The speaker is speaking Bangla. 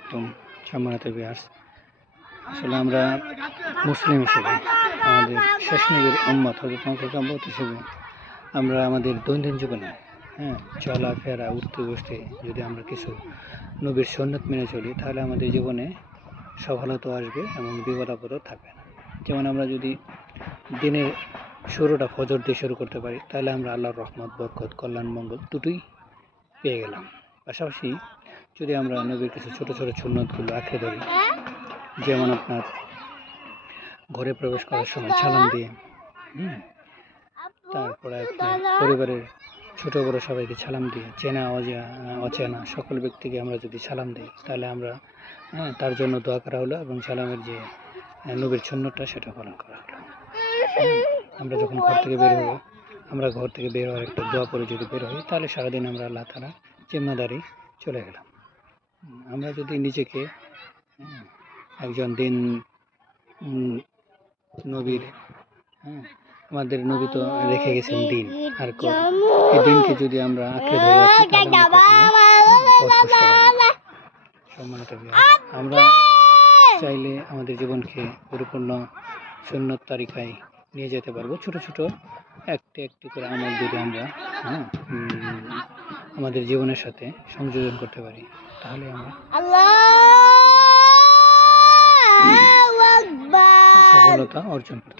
আলাইকুম সম্মানিত ভিউয়ার্স। আসলে আমরা মুসলিম হিসেবে আমাদের শেষ নবীর উম্মত হযরত মুহাম্মদ হিসেবে আমরা আমাদের দৈনন্দিন জীবনে চলাফেরা উঠতে বসতে যদি আমরা কিছু নবীর সুন্নাত মেনে চলি, তাহলে আমাদের জীবনে সফলতা আসবে এবং বিপদ আপদও থাকবে না। যেমন আমরা যদি দিনের শুরুটা ফজর দিয়ে শুরু করতে পারি, তাহলে আমরা আল্লাহর রহমত, বরকত, কল্যাণ, মঙ্গল দুটোই পেয়ে গেলাম। পাশাপাশি যদি আমরা নবীর কিছু ছোট ছোট সুন্নতগুলো আঁকড়ে ধরি, যেমন আপনার ঘরে প্রবেশ করার সময় সালাম দিয়ে, তারপরে আপনার পরিবারের ছোট বড় সবাইকে সালাম দিয়ে, চেনা অচেনা সকল ব্যক্তিকে আমরা যদি সালাম দিই, তাহলে আমরা তার জন্য দোয়া করা হলো এবং সালামের যে নবীর সুন্নতটা সেটা পালন করা হলো। আমরা যখন ঘর থেকে বের হবো, আমরা ঘর থেকে বের হওয়ার একটা দোয়া করে যদি বের হই, তাহলে সারাদিন আমরা আল্লাহ তাআলার জিম্মাদারি চলে গেলাম। আমরা যদি নিজেকে একজন দিন নবীর আমাদের নবী তো রেখে গেছেন দিন, আর এই দিনকে যদি আমরা আঁকড়ে ধরে রাখি, তাহলে সম্মানিত আমরা চাইলে আমাদের জীবনকে পরিপূর্ণ সুন্নত তালিকায় নিয়ে যেতে পারবো। ছোট ছোট একটি করে আমল যদি আমরা আমাদের জীবনের সাথে সংযোজন করতে পারি, তাহলে আমরা সফলতা অর্জন করতে পারি।